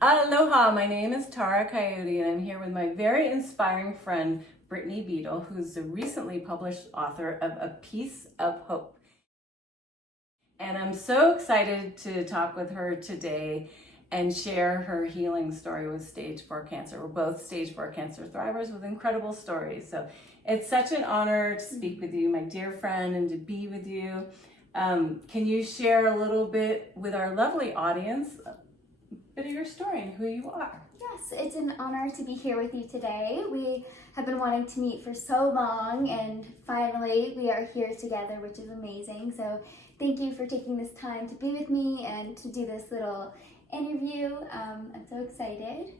Aloha, my name is Tara Kaua'i, and I'm here with my very inspiring friend, Brittney Beadle, who's the recently published author of A Piece of Hope. And I'm so excited to talk with her today and share her healing story with stage 4 cancer. We're both stage 4 cancer thrivers with incredible stories. So it's such an honor to speak with you, my dear friend, and to be with you. Can you share a little bit with our lovely audience, a bit of your story and who you are? Yes, it's an honor to be here with you today. We have been wanting to meet for so long, and finally we are here together, which is amazing. So thank you for taking this time to be with me and to do this little interview. I'm so excited.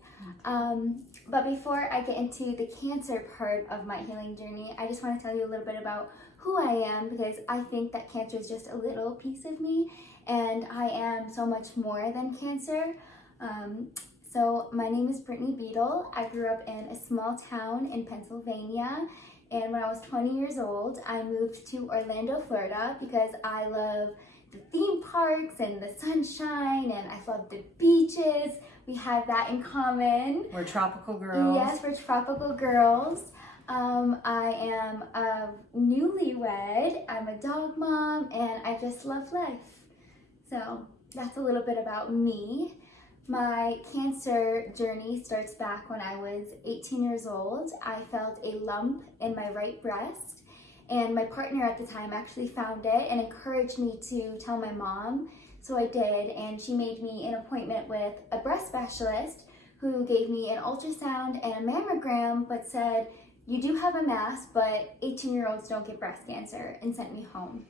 But before I get into the cancer part of my healing journey, I just want to tell you a little bit about who I am, because I think that cancer is just a little piece of me, and I am so much more than cancer. So my name is Brittney Beadle. I grew up in a small town in Pennsylvania, and when I was 20 years old, I moved to Orlando, Florida, because I love the theme parks and the sunshine, and I love the beaches. We have that in common. We're tropical girls. Yes, we're tropical girls. I am a newlywed, I'm a dog mom, and I just love life. So that's a little bit about me. My cancer journey starts back when I was 18 years old. I felt a lump in my right breast, and my partner at the time actually found it and encouraged me to tell my mom. So I did, and she made me an appointment with a breast specialist who gave me an ultrasound and a mammogram, but said, "You do have a mass, but 18-year-olds don't get breast cancer," and sent me home.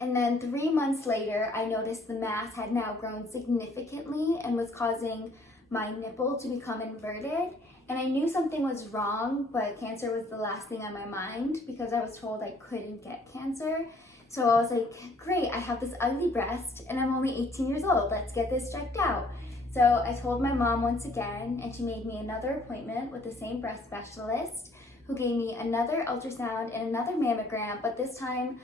And then 3 months later, I noticed the mass had now grown significantly and was causing my nipple to become inverted. And I knew something was wrong, but cancer was the last thing on my mind because I was told I couldn't get cancer. So I was like, great, I have this ugly breast and I'm only 18 years old. Let's get this checked out. So I told my mom once again, and she made me another appointment with the same breast specialist, who gave me another ultrasound and another mammogram, but this time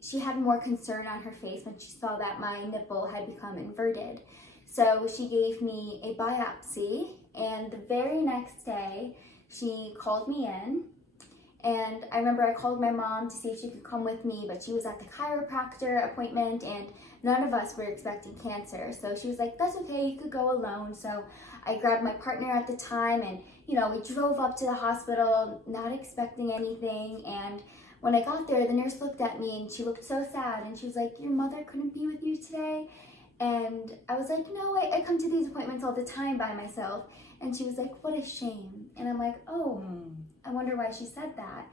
she had more concern on her face when she saw that my nipple had become inverted. So she gave me a biopsy, and the very next day she called me in, and I remember I called my mom to see if she could come with me, but she was at the chiropractor appointment and none of us were expecting cancer. So she was like, "That's okay, you could go alone." So I grabbed my partner at the time, and we drove up to the hospital not expecting anything. And when I got there, the nurse looked at me and she looked so sad, and she was like, "Your mother couldn't be with you today?" And I was like, "No, I come to these appointments all the time by myself." And she was like, "What a shame." And I'm like, "Oh, I wonder why she said that."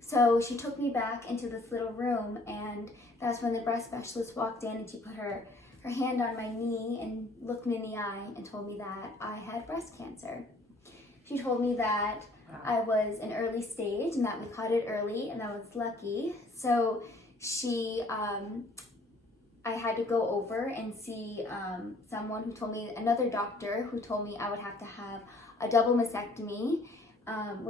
So she took me back into this little room, and that's when the breast specialist walked in, and she put her hand on my knee and looked me in the eye and told me that I had breast cancer. She told me that I was an early stage and that we caught it early, and I was lucky. So I had to go over and see someone who told me, another doctor who told me I would have to have a double mastectomy,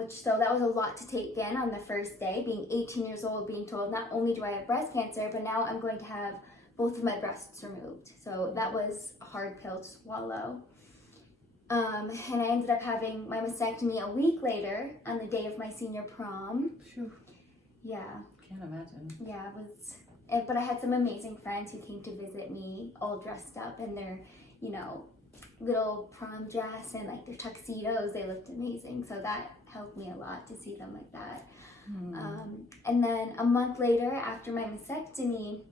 so that was a lot to take in on the first day, being 18 years old, being told not only do I have breast cancer, but now I'm going to have both of my breasts removed. So that was a hard pill to swallow. And I ended up having my mastectomy a week later on the day of my senior prom. Phew. Yeah. Can't imagine. Yeah, but I had some amazing friends who came to visit me all dressed up in their, little prom dress and like their tuxedos. They looked amazing. So that helped me a lot to see them like that. And then a month later, after my mastectomy,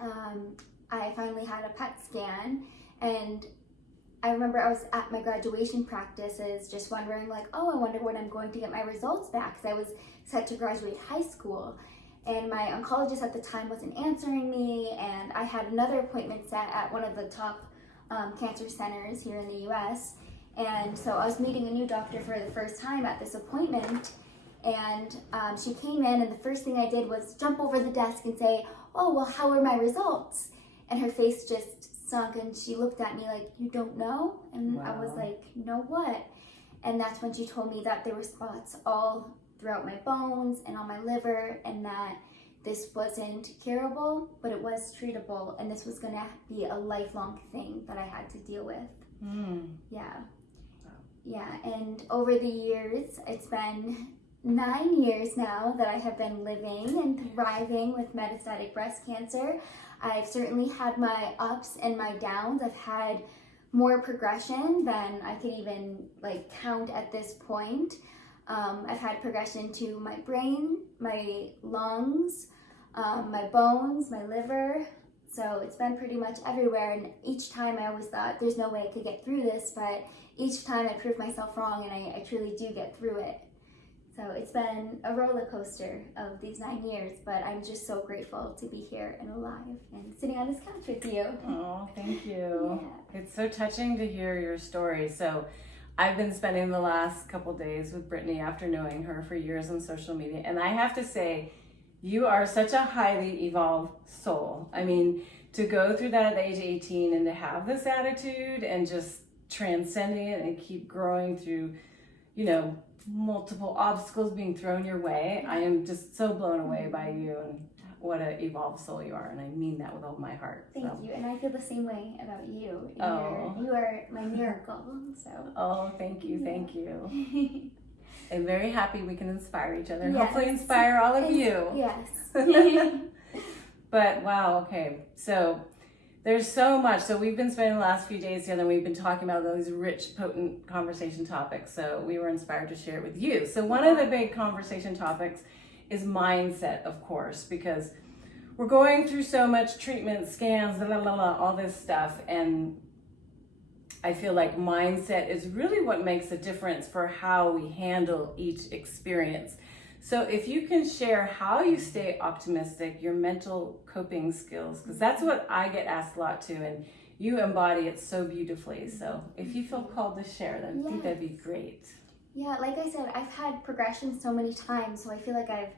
I finally had a PET scan, and I remember I was at my graduation practices just wondering like, oh, I wonder when I'm going to get my results back, because I was set to graduate high school. And my oncologist at the time wasn't answering me, and I had another appointment set at one of the top cancer centers here in the US. And so I was meeting a new doctor for the first time at this appointment, and she came in, and the first thing I did was jump over the desk and say, "Oh, well, how are my results?" And her face just sunk, and she looked at me like, "You don't know?" And Wow. I was like, "No, what?" And that's when she told me that there were spots all throughout my bones and on my liver, and that this wasn't curable, but it was treatable, and this was going to be a lifelong thing that I had to deal with. Yeah. Yeah, and over the years, it's been 9 years now that I have been living and thriving with metastatic breast cancer. I've certainly had my ups and my downs. I've had more progression than I could even count at this point. I've had progression to my brain, my lungs, my bones, my liver. So it's been pretty much everywhere, and each time I always thought there's no way I could get through this, but each time I proved myself wrong, and I truly do get through it. So it's been a roller coaster of these 9 years, but I'm just so grateful to be here and alive and sitting on this couch with you. Oh, thank you. Yeah. It's so touching to hear your story. So I've been spending the last couple days with Brittney after knowing her for years on social media, and I have to say, you are such a highly evolved soul. I mean, to go through that at age 18 and to have this attitude and just transcending it and keep growing through, multiple obstacles being thrown your way. I am just so blown away by you and what an evolved soul you are. And I mean that with all my heart. Thank you. And I feel the same way about you. Oh. You are my miracle. So. Oh, thank you. Thank you. I'm very happy we can inspire each other and Yes. hopefully inspire all of you. Yes. But wow, okay. So there's so much. So we've been spending the last few days together and we've been talking about those rich, potent conversation topics. So we were inspired to share it with you. So one of the big conversation topics is mindset, of course, because we're going through so much treatment, scans, all this stuff. And I feel like mindset is really what makes a difference for how we handle each experience. So if you can share how you stay optimistic, your mental coping skills, because that's what I get asked a lot too, and you embody it so beautifully. So if you feel called to share, then I think that'd be great. Yeah, like I said, I've had progression so many times, so I feel like I've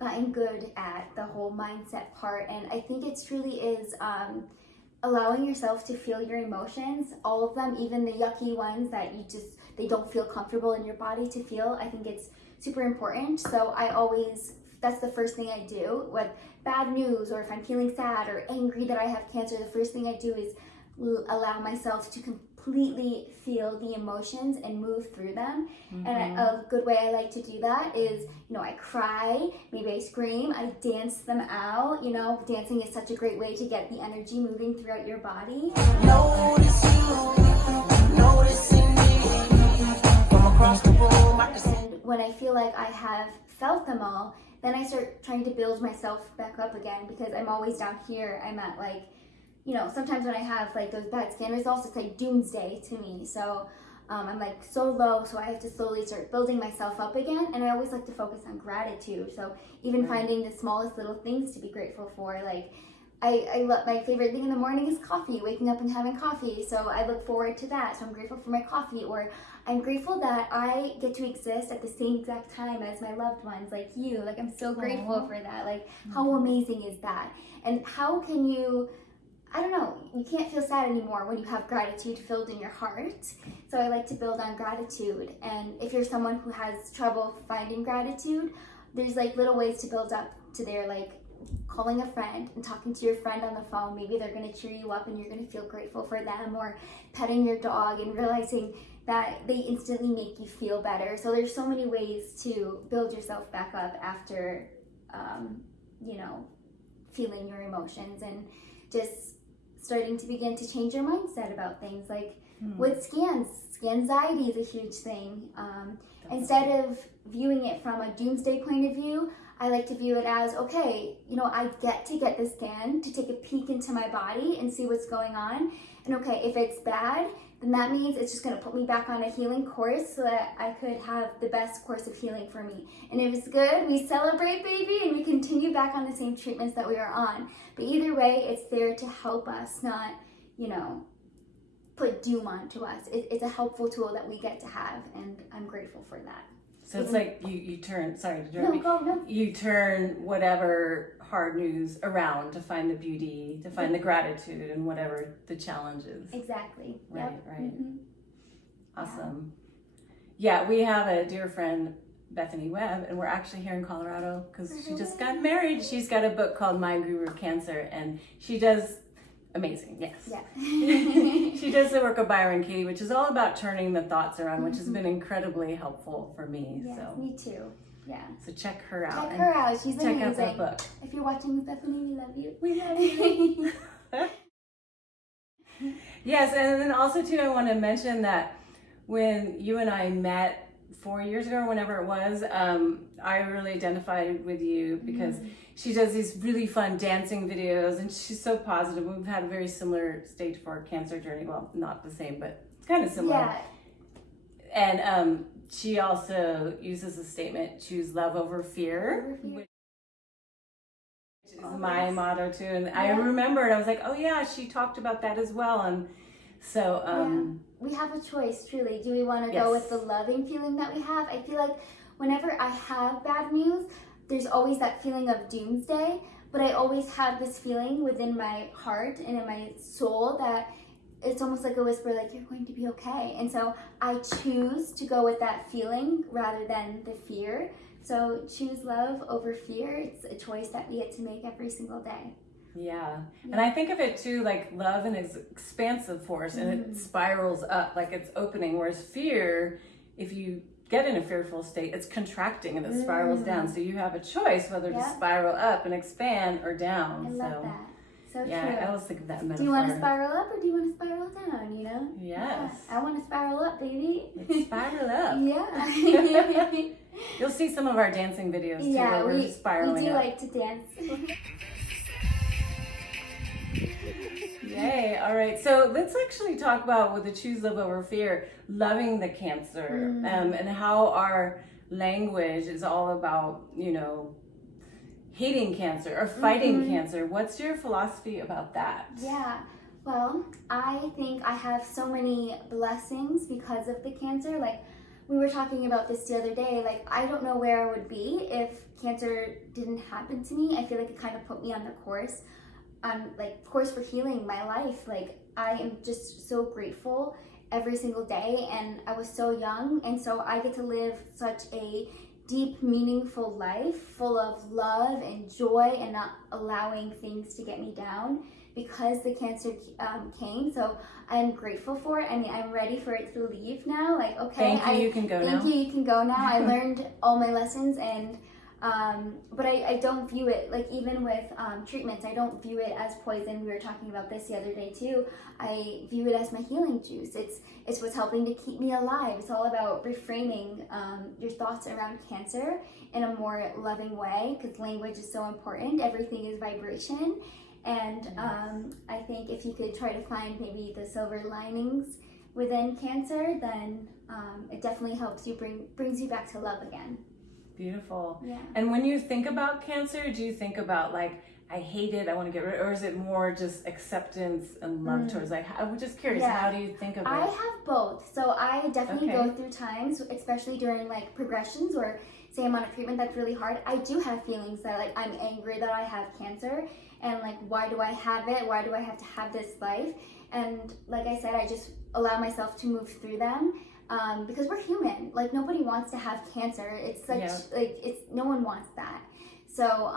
gotten good at the whole mindset part, and I think it truly is allowing yourself to feel your emotions, all of them, even the yucky ones that they don't feel comfortable in your body to feel. I think it's super important. So that's the first thing I do with bad news, or if I'm feeling sad or angry that I have cancer, the first thing I do is allow myself to completely feel the emotions and move through them. And a good way I like to do that is, I cry, maybe I scream, I dance them out. Dancing is such a great way to get the energy moving throughout your body. Noticing me from across the room. And when I feel like I have felt them all, then I start trying to build myself back up again, because I'm always down here. I'm at sometimes when I have those bad scan results, it's like doomsday to me. So I'm so low, so I have to slowly start building myself up again. And I always like to focus on gratitude. So even finding the smallest little things to be grateful for, I love, my favorite thing in the morning is coffee, waking up and having coffee. So I look forward to that. So I'm grateful for my coffee, or I'm grateful that I get to exist at the same exact time as my loved ones, like you. I'm so grateful for that. How amazing is that? And how can you, I don't know, you can't feel sad anymore when you have gratitude filled in your heart. So I like to build on gratitude. And if you're someone who has trouble finding gratitude, there's little ways to build up to their calling a friend and talking to your friend on the phone. Maybe they're going to cheer you up and you're going to feel grateful for them, or petting your dog and realizing that they instantly make you feel better. So there's so many ways to build yourself back up after, feeling your emotions, and just starting to begin to change your mindset about things. With scans, anxiety is a huge thing. Instead of viewing it from a doomsday point of view, I like to view it as, okay, I get to get the scan to take a peek into my body and see what's going on. And okay, if it's bad, then that means it's just going to put me back on a healing course so that I could have the best course of healing for me. And if it's good, we celebrate, baby, and we continue back on the same treatments that we are on. But either way, it's there to help us, not, put doom onto us. It's a helpful tool that we get to have, and I'm grateful for that. So it's like you turn, sorry to interrupt No. You turn whatever hard news around to find the beauty, to find the gratitude in whatever the challenge is. Exactly. Right, Yep. right. Awesome. Yeah, we have a dear friend Bethany Webb, and we're actually here in Colorado because she just got married. She's got a book called My Guru of Cancer, and she does amazing, yes. Yeah. She does the work of Byron Katie, which is all about turning the thoughts around, which has been incredibly helpful for me. Yes, so. me too. Yeah. So check her out. Check her out. She's amazing. Check out that book. If you're watching, Bethany, we love you. We love you. Yes, and then also too, I want to mention that when you and I met 4 years ago, or whenever it was, I really identified with you because she does these really fun dancing videos, and she's so positive. We've had a very similar stage 4 cancer journey. Well, not the same, but it's kind of similar. Yeah. And she also uses the statement, choose love over fear. Which is my motto too. And I remembered, I was like, oh yeah, she talked about that as well. And so, we have a choice, truly. Do we want to go with the loving feeling that we have? I feel like whenever I have bad news, there's always that feeling of doomsday, but I always have this feeling within my heart and in my soul that it's almost like a whisper, like, you're going to be okay. And so I choose to go with that feeling rather than the fear. So choose love over fear. It's a choice that we get to make every single day. Yeah. And I think of it too, like love and its expansive force, and it spirals up, like it's opening, whereas fear, if you get in a fearful state, it's contracting and it spirals down. So you have a choice whether to spiral up and expand or down. I love that. So true. I always think of that metaphor. Do you want to spiral up or do you want to spiral down, you know? Yes. Yeah. I want to spiral up, baby. Let's spiral up. Yeah. You'll see some of our dancing videos too, where we're spiraling we do up. like to dance. Yay. All right. So let's actually talk about with the choose love over fear, loving the cancer, and how our language is all about, you know, hating cancer or fighting cancer. What's your philosophy about that? Yeah. Well, I think I have so many blessings because of the cancer. Like, we were talking about this the other day. Like, I don't know where I would be if cancer didn't happen to me. I feel like it kind of put me on the course. Course for healing my life. Like, I am just so grateful every single day, and I was so young, and so I get to live such a deep, meaningful life full of love and joy and not allowing things to get me down because the cancer came. So I'm grateful for it. I mean, I'm ready for it to leave now. Like, okay, Thank you, you can go now. Thank you, you can go now. I learned all my lessons, and but I don't view it, like, even with treatments, I don't view it as poison. We were talking about this the other day too. I view it as my healing juice. It's what's helping to keep me alive. It's all about reframing your thoughts around cancer in a more loving way, because language is so important. Everything is vibration. And I think if you could try to find maybe the silver linings within cancer, then it definitely helps you, brings you back to love again. Beautiful. Yeah. And when you think about cancer, do you think about like, I hate it, I want to get rid of it, or is it more just acceptance and love towards, like, I'm just curious, how do you think of it? I have both. So I definitely go through times, especially during like progressions, or say I'm on a treatment that's really hard. I do have feelings that, like, I'm angry that I have cancer, and like, why do I have it? Why do I have to have this life? And like I said, I just allow myself to move through them. Because we're human. Like, nobody wants to have cancer. It's such, no one wants that. So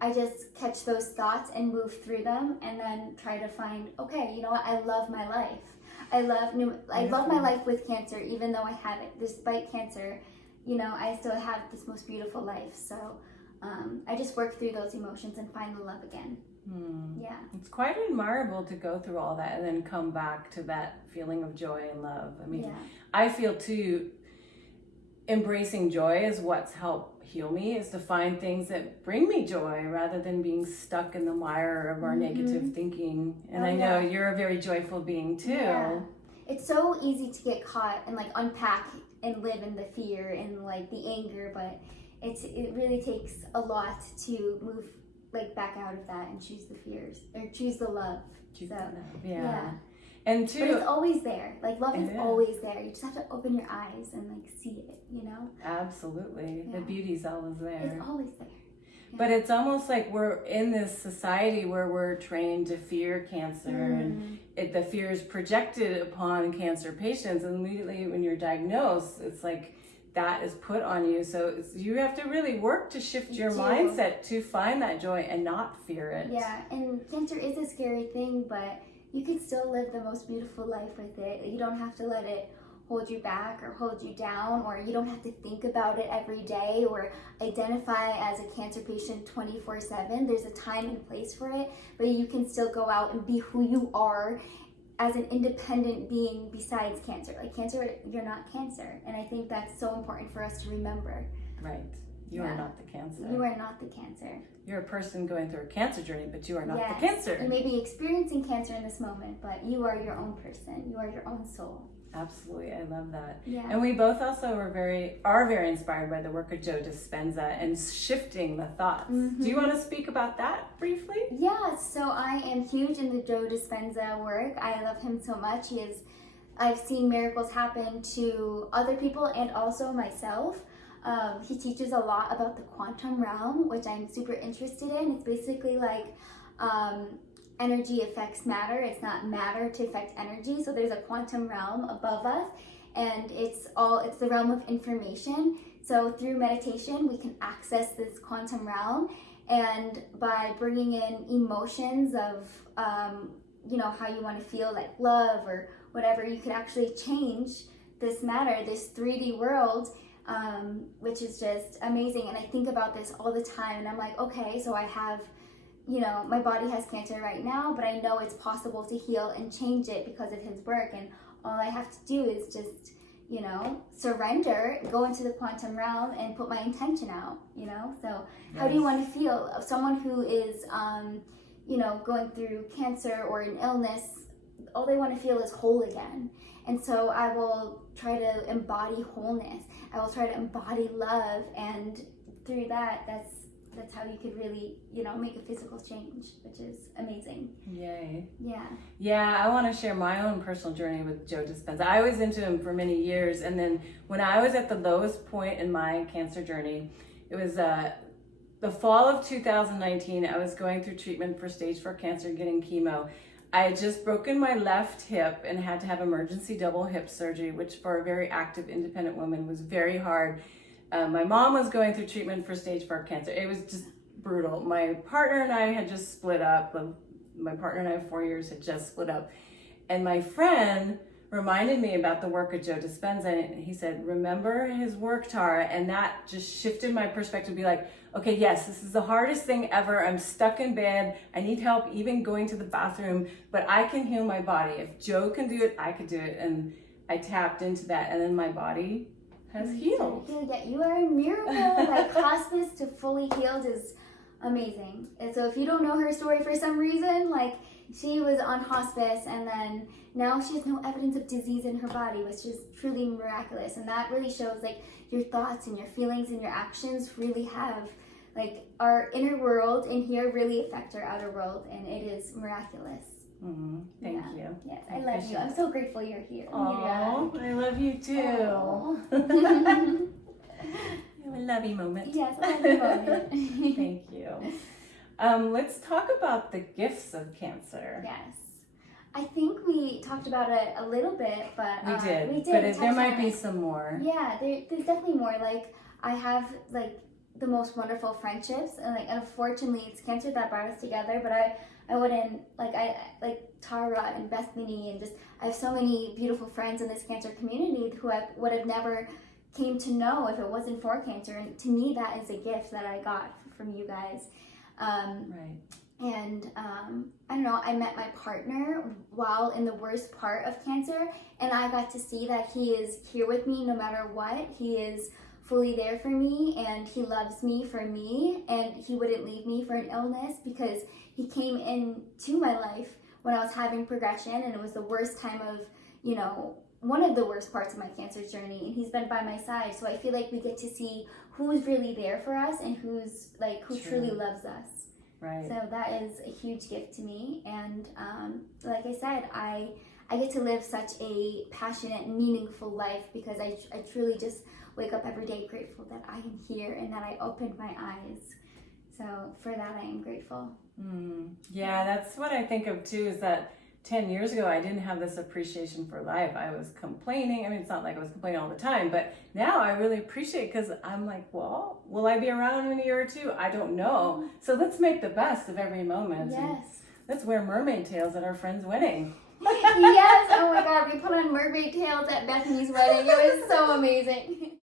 I just catch those thoughts and move through them, and then try to find, okay, you know what, I love my life. I love my life with cancer, even though I have it. Despite cancer, you know, I still have this most beautiful life. So I just work through those emotions and find the love again. Yeah. It's quite admirable to go through all that and then come back to that feeling of joy and love. I mean, I feel too, embracing joy is what's helped heal me, is to find things that bring me joy rather than being stuck in the mire of our negative thinking. And I know you're a very joyful being too. Yeah. It's so easy to get caught and like unpack and live in the fear and like the anger, but it really takes a lot to move like back out of that and choose the fears, or choose the love. Yeah. And too, but it's always there. Like, love is always there. You just have to open your eyes and like see it, you know? Absolutely. The beauty's always there. It's always there. Yeah. But it's almost like we're in this society where we're trained to fear cancer, and the fear is projected upon cancer patients, and immediately when you're diagnosed, it's like that is put on you. So you have to really work to shift your do. mindset to find that joy and not fear it. Yeah, and cancer is a scary thing, but you can still live the most beautiful life with it. You don't have to let it hold you back or hold you down, or you don't have to think about it every day or identify as a cancer patient 24/7. There's a time and place for it, but you can still go out and be who you are as an independent being besides cancer. Like cancer, you're not cancer. And I think that's so important for us to remember. Right. You are not the cancer. You are not the cancer. You're a person going through a cancer journey, but you are not Yes. the cancer. You may be experiencing cancer in this moment, but you are your own person. You are your own soul. Absolutely, I love that. Yeah. And we both also are very inspired by the work of Joe Dispenza and shifting the thoughts. Mm-hmm. Do you want to speak about that briefly? Yeah, so I am huge in the Joe Dispenza work. I love him so much. I've seen miracles happen to other people and also myself. He teaches a lot about the quantum realm, which I'm super interested in. It's basically like energy affects matter. It's not matter to affect energy. So there's a quantum realm above us, and it's the realm of information. So through meditation, we can access this quantum realm, and by bringing in emotions of how you want to feel, like love or whatever, you can actually change this matter, this 3D world, which is just amazing. And I think about this all the time, and I'm like, okay, so I have, my body has cancer right now, but I know it's possible to heal and change it because of his work. And all I have to do is just, surrender, go into the quantum realm and put my intention out, So how do you want to feel? Of someone who is, going through cancer or an illness, all they want to feel is whole again. And so I will try to embody wholeness. I will try to embody love, and through that, that's how you could really, make a physical change, which is amazing. Yay. Yeah. Yeah, I want to share my own personal journey with Joe Dispenza. I was into him for many years, and then when I was at the lowest point in my cancer journey, it was the fall of 2019. I was going through treatment for stage 4 cancer, getting chemo. I had just broken my left hip and had to have emergency double hip surgery, which for a very active, independent woman was very hard. My mom was going through treatment for stage 4 cancer. It was just brutal. My partner and I had just split up. My partner and I of 4 years had just split up. And my friend reminded me about the work of Joe Dispenza. And he said, remember his work, Tara. And that just shifted my perspective to be like, okay, yes, this is the hardest thing ever. I'm stuck in bed. I need help even going to the bathroom, but I can heal my body. If Joe can do it, I could do it. And I tapped into that, and then my body has healed. Yeah, you are a miracle. Like hospice to fully healed is amazing. And so if you don't know her story for some reason, like she was on hospice and then now she has no evidence of disease in her body, which is truly miraculous. And that really shows like your thoughts and your feelings and your actions really have like our inner world in here really affect our outer world, and it is miraculous. Thank you. Yes, I love you. I'm so grateful you're here. Oh, I love you too. You have a lovey moment. Yes, a lovey moment. Thank you. Let's talk about the gifts of cancer. Yes. I think we talked about it a little bit, but we did. But there might be some more. Yeah, there's definitely more. Like I have like the most wonderful friendships, and like unfortunately it's cancer that brought us together. But I wouldn't I Tara and Bethany, and just I have so many beautiful friends in this cancer community who I would have never came to know if it wasn't for cancer. And to me, that is a gift that I got from you guys. Right. And I don't know, I met my partner while in the worst part of cancer, and I got to see that he is here with me no matter what. He is fully there for me, and he loves me for me, and he wouldn't leave me for an illness because he came into my life when I was having progression, and it was the worst time of, one of the worst parts of my cancer journey, and he's been by my side. So I feel like we get to see who's really there for us and who truly loves us. Right. So that is a huge gift to me, and like I said, I get to live such a passionate, meaningful life because I truly just wake up every day grateful that I am here and that I opened my eyes. So for that, I am grateful. Yeah, that's what I think of too, is that 10 years ago, I didn't have this appreciation for life. I was complaining. I mean, it's not like I was complaining all the time, but now I really appreciate, because I'm like, well, will I be around in a year or two? I don't know. So let's make the best of every moment. Yes. Let's wear mermaid tails at our friend's wedding. Yes. Oh my God, we put on mermaid tails at Bethany's wedding. It was so amazing.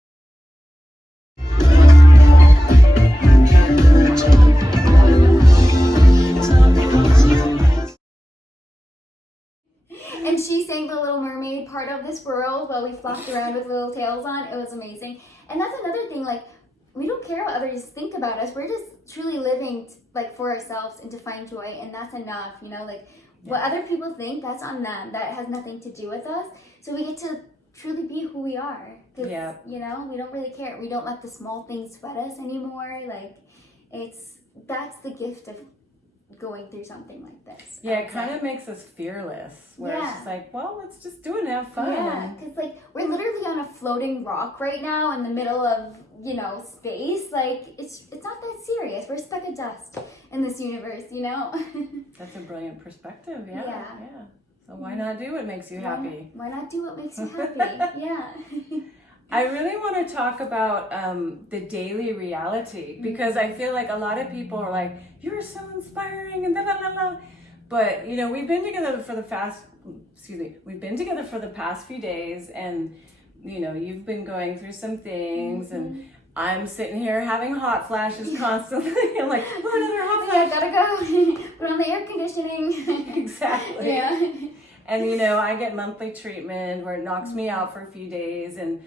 And she sang the Little Mermaid part of this world while we flopped around with little tails on. It was amazing. And that's another thing, like, we don't care what others think about us. We're just truly living like for ourselves and to find joy, and that's enough, you know, like what other people think, that's on them. That has nothing to do with us. So we get to truly be who we are. You know, we don't really care. We don't let the small things sweat us anymore. Like, that's the gift of going through something like this. Yeah, it kind of makes us fearless. Where it's just like, well, let's just do it and have fun. Yeah, because like we're literally on a floating rock right now in the middle of, you know, space. Like it's not that serious. We're a speck of dust in this universe, you know. That's a brilliant perspective. Yeah. Yeah. So why not do what makes you happy? Why not do what makes you happy? Yeah. I really want to talk about the daily reality, because I feel like a lot of people are like, you're so inspiring and blah, blah, blah, blah. But, you know, we've been together for the past few days, and, you know, you've been going through some things, and I'm sitting here having hot flashes constantly. I'm like, oh, another hot flash. I gotta go. Put on the air conditioning. Exactly. Yeah. And, you know, I get monthly treatment where it knocks me out for a few days, and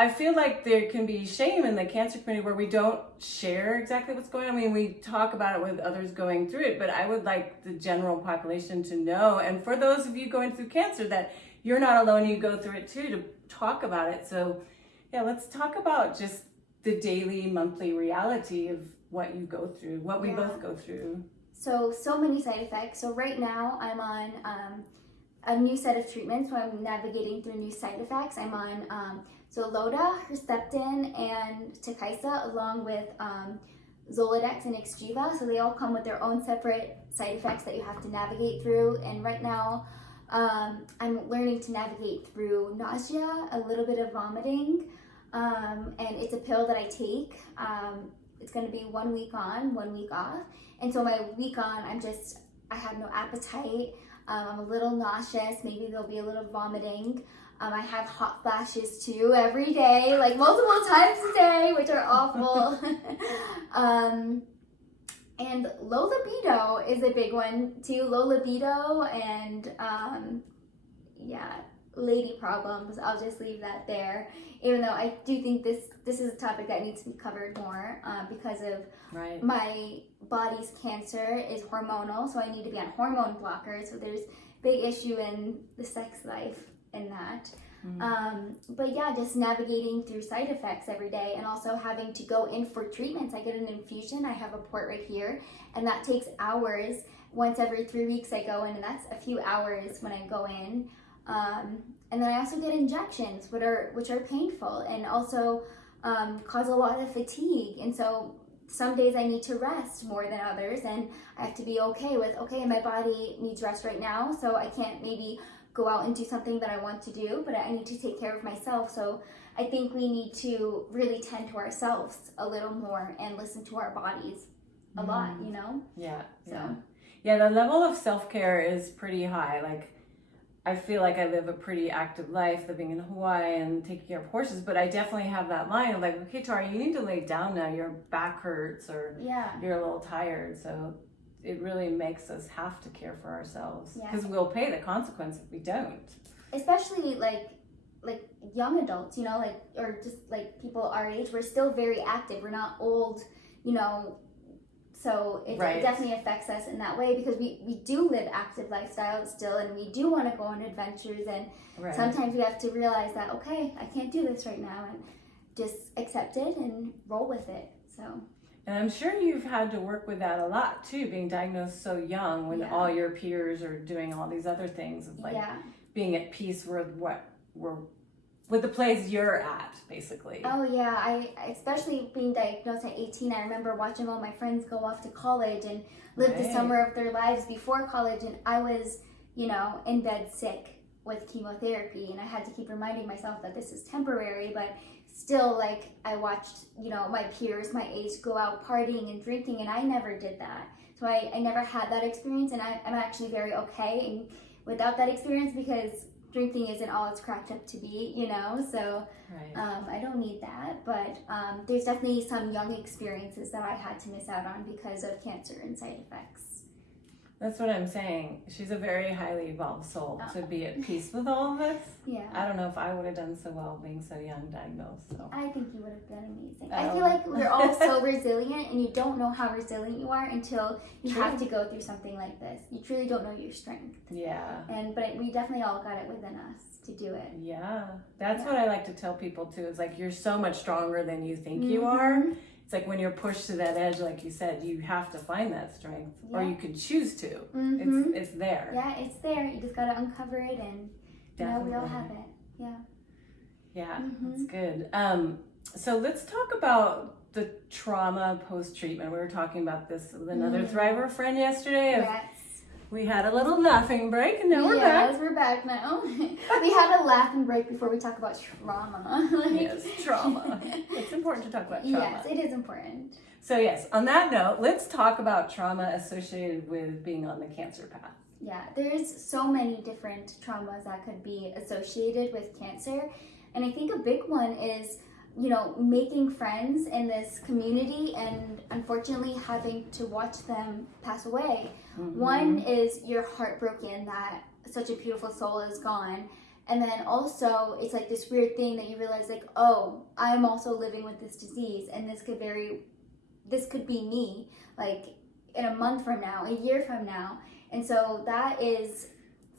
I feel like there can be shame in the cancer community where we don't share exactly what's going on. I mean, we talk about it with others going through it, but I would like the general population to know, and for those of you going through cancer, that you're not alone, you go through it too, to talk about it. So yeah, let's talk about just the daily, monthly reality of what you go through, what we both go through. So many side effects. So right now I'm on a new set of treatments, so I'm navigating through new side effects. I'm on Zolota, Herceptin, and Takisa, along with Zoladex and Xgeva. So they all come with their own separate side effects that you have to navigate through. And right now, I'm learning to navigate through nausea, a little bit of vomiting, and it's a pill that I take. It's going to be 1 week on, 1 week off. And so my week on, I have no appetite. I'm a little nauseous. Maybe there'll be a little vomiting. I have hot flashes too every day, like multiple times a day, which are awful. And low libido is a big one too. Low libido and lady problems. I'll just leave that there. Even though I do think this is a topic that needs to be covered more because of my body's cancer is hormonal, so I need to be on hormone blockers. So there's big issue in the sex life in that. But yeah, just navigating through side effects every day, and also having to go in for treatments. I get an infusion. I have a port right here, and that takes hours. Once every 3 weeks I go in, and that's a few hours when I go in. And then I also get injections, which are painful and also cause a lot of fatigue. And so some days I need to rest more than others, and I have to be okay with, my body needs rest right now, so I can't maybe go out and do something that I want to do, but I need to take care of myself. So I think we need to really tend to ourselves a little more and listen to our bodies a lot, you know? Yeah. The level of self-care is pretty high. Like, I feel like I live a pretty active life living in Hawaii and taking care of horses, but I definitely have that line of like, okay, Tara, you need to lay down now. Your back hurts, or you're a little tired. So it really makes us have to care for ourselves, because we'll pay the consequence if we don't. Especially like young adults, you know, like, or just like people our age, we're still very active. We're not old, you know. So it definitely affects us in that way, because we do live active lifestyles still, and we do want to go on adventures, and sometimes we have to realize that, okay, I can't do this right now, and just accept it and roll with it. So. And I'm sure you've had to work with that a lot too, being diagnosed so young when all your peers are doing all these other things of like being at peace with what we're with the place you're at, basically. Oh yeah, I especially being diagnosed at 18, I remember watching all my friends go off to college and live the summer of their lives before college, and I was, in bed sick with chemotherapy, and I had to keep reminding myself that this is temporary, but still, like, I watched, my peers my age go out partying and drinking, and I never did that. So I never had that experience, and I'm actually very okay without that experience, because drinking isn't all it's cracked up to be, so I don't need that. But there's definitely some young experiences that I had to miss out on because of cancer and side effects. That's what I'm saying. She's a very highly evolved soul to be at peace with all of this. Yeah. I don't know if I would have done so well being so young diagnosed. So I think you would have done amazing. I feel like we're all so resilient, and you don't know how resilient you are until you have to go through something like this. You truly don't know your strength. Yeah. But we definitely all got it within us to do it. Yeah. That's what I like to tell people too. It's like, you're so much stronger than you think you are. It's like when you're pushed to that edge, like you said, you have to find that strength, or you can choose to. It's there. Yeah, it's there. You just gotta uncover it, and we all have it. Yeah. Yeah, that's good. So let's talk about the trauma post-treatment. We were talking about this with another Thriver friend yesterday. Yes. We had a little laughing break, and now we're back. Yes, we're back now. We had a laughing break before we talk about trauma. Yes, trauma. It's important to talk about trauma. Yes, it is important. So yes, on that note, let's talk about trauma associated with being on the cancer path. Yeah, there's so many different traumas that could be associated with cancer. And I think a big one is, making friends in this community and unfortunately having to watch them pass away. One is you're heartbroken that such a beautiful soul is gone. And then also it's like this weird thing that you realize, like, oh, I'm also living with this disease, and this could be me, like in a month from now, a year from now. And so that is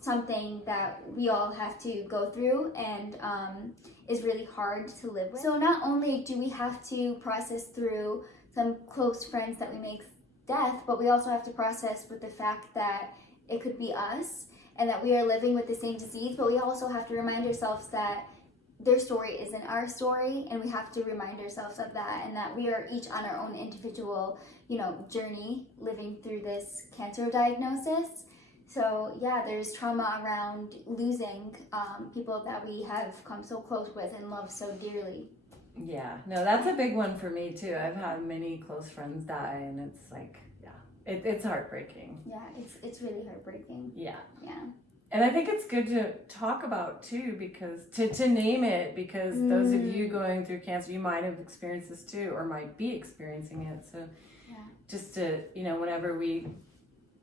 something that we all have to go through, and is really hard to live with. So not only do we have to process through some close friends that we make death, but we also have to process with the fact that it could be us and that we are living with the same disease, but we also have to remind ourselves that their story isn't our story, and we have to remind ourselves of that, and that we are each on our own individual, journey living through this cancer diagnosis. So yeah, there's trauma around losing people that we have come so close with and love so dearly. Yeah, no, that's a big one for me too. I've had many close friends die, and it's like, it's heartbreaking. Yeah, it's really heartbreaking. Yeah. Yeah. And I think it's good to talk about too, because to name it, because those of you going through cancer, you might have experienced this too, or might be experiencing it. So just to, whenever we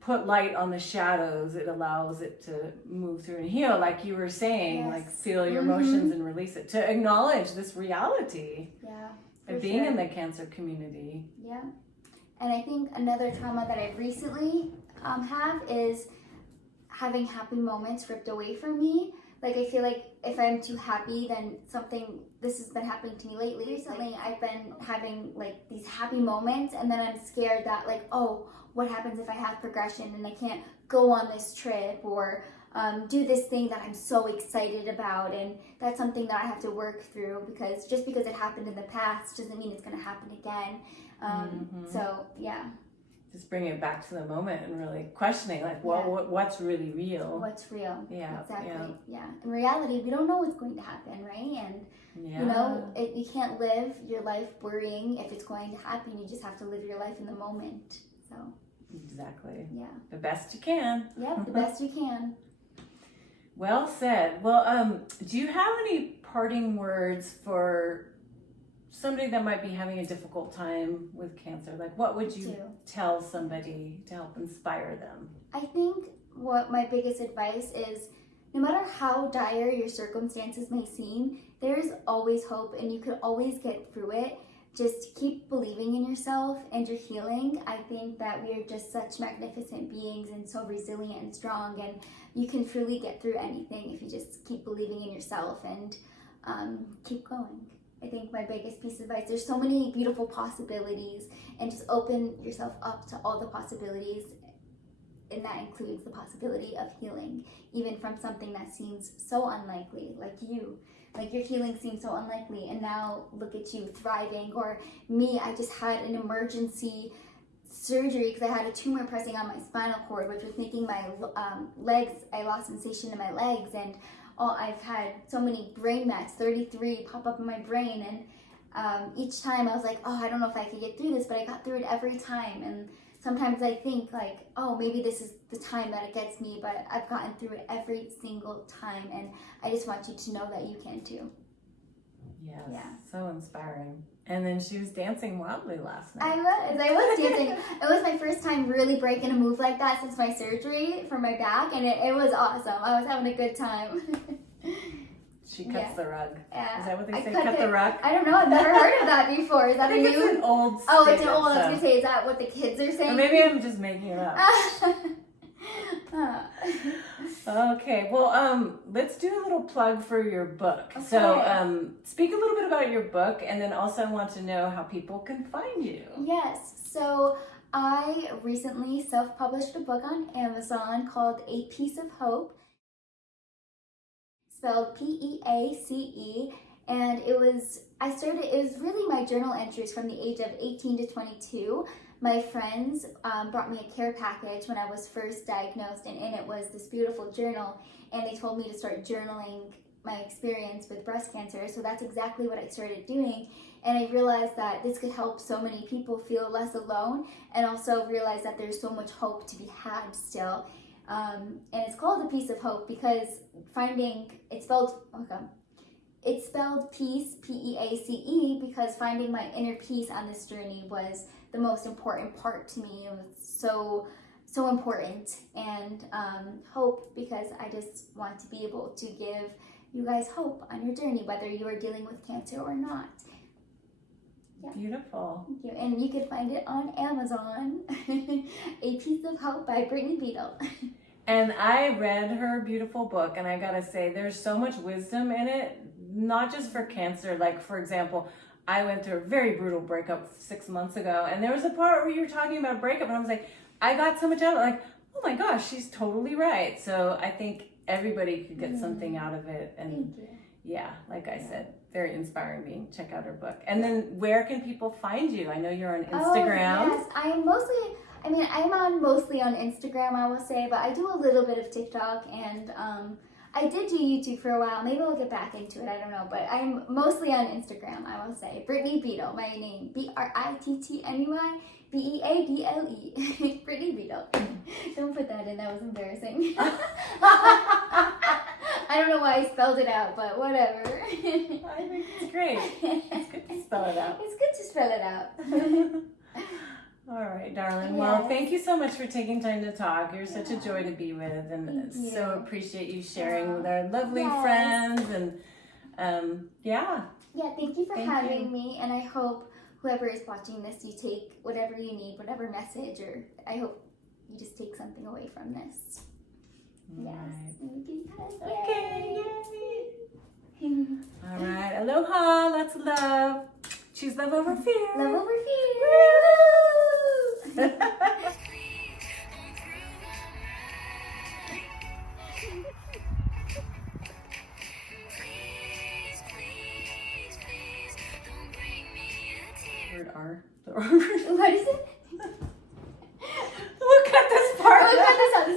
put light on the shadows, it allows it to move through and heal, like you were saying, like feel your emotions and release it, to acknowledge this reality of being in the cancer community. Yeah. And I think another trauma that I recently have is having happy moments ripped away from me. Like, I feel like if I'm too happy, then this has been happening to me lately. Recently, I've been having like these happy moments, and then I'm scared that, like, oh, what happens if I have progression and I can't go on this trip or do this thing that I'm so excited about? And that's something that I have to work through, because just because it happened in the past doesn't mean it's going to happen again. So yeah. Just bring it back to the moment and really questioning, like, what's really real? What's real? Yeah. Exactly. Yeah. In reality, we don't know what's going to happen, right? And you can't live your life worrying if it's going to happen. You just have to live your life in the moment. So. Exactly. Yeah. The best you can. Yep, the best you can. Well said. Well, do you have any parting words for somebody that might be having a difficult time with cancer? Like, what would you tell somebody to help inspire them? I think what my biggest advice is, no matter how dire your circumstances may seem, there's always hope, and you could always get through it. Just keep believing in yourself and your healing. I think that we are just such magnificent beings and so resilient and strong, and you can truly get through anything if you just keep believing in yourself and keep going. I think my biggest piece of advice, there's so many beautiful possibilities, and just open yourself up to all the possibilities and that includes the possibility of healing, even from something that seems so unlikely, like you. Like your healing seems so unlikely, and now look at you thriving. Or me, I just had an emergency surgery because I had a tumor pressing on my spinal cord, which was making my legs, I lost sensation in my legs, and I've had so many brain mets, 33 pop up in my brain, and each time I was like, I don't know if I could get through this, but I got through it every time. And sometimes I think like, maybe this is the time that it gets me, but I've gotten through it every single time, and I just want you to know that you can too. Yes, yeah. So inspiring. And then she was dancing wildly last night. I was dancing. It was my first time really breaking a move like that since my surgery for my back, and it was awesome. I was having a good time. She cuts the rug. Yeah. Is that what they say? Cut the rug? I don't know. I've never heard of that before. Is that I think a new? It's an old statement, Oh, it's an old. I was gonna say, is that what the kids are saying? Or maybe I'm just making it up. Okay, well, let's do a little plug for your book. Okay. So, speak a little bit about your book, and then also I want to know how people can find you. Yes, so I recently self-published a book on Amazon called A Piece of Hope, spelled P-E-A-C-E, and it was really my journal entries from the age of 18 to 22. My friends brought me a care package when I was first diagnosed, and in it was this beautiful journal, and they told me to start journaling my experience with breast cancer. So that's exactly what I started doing, and I realized that this could help so many people feel less alone, and also realize that there's so much hope to be had still. And it's called A Piece of Hope because it's spelled peace, P-E-A-C-E, because finding my inner peace on this journey was the most important part to me. It was so important. And hope, because I just want to be able to give you guys hope on your journey, whether you are dealing with cancer or not. Yeah. Beautiful. Thank you. And you can find it on Amazon. A Piece of Hope by Brittney Beadle. And I read her beautiful book, and I gotta say, there's so much wisdom in it, not just for cancer. Like, for example, I went through a very brutal breakup 6 months ago, and there was a part where you were talking about a breakup, and I was like, I got so much out of it, like, oh my gosh, she's totally right. So I think everybody could get something out of it. And yeah, like I said, very inspiring me. Check out her book. And then where can people find you? I know you're on Instagram. Yes, I'm mostly on Instagram, I will say, but I do a little bit of TikTok, and I did do YouTube for a while. Maybe I'll get back into it, I don't know, but I'm mostly on Instagram, I will say. Brittney Beadle, my name, B-R-I-T-T-N-E-Y B-E-A-D-L-E. Brittney Beadle. Don't put that in, that was embarrassing. I don't know why I spelled it out, but whatever. I think it's great. It's good to spell it out. It's good to spell it out. All right, darling. Yes. Well, thank you so much for taking time to talk. You're such a joy to be with, and so appreciate you sharing with our lovely friends. And yeah, thank you for having me, and I hope whoever is watching this, you take whatever you need, whatever message, or I hope you just take something away from this. Right. Yes. Okay. Yay. All right. Aloha. Lots of love. Choose love over fear. Love over fear. Woo! Word R. What is it? We'll cut this part. We'll cut this out.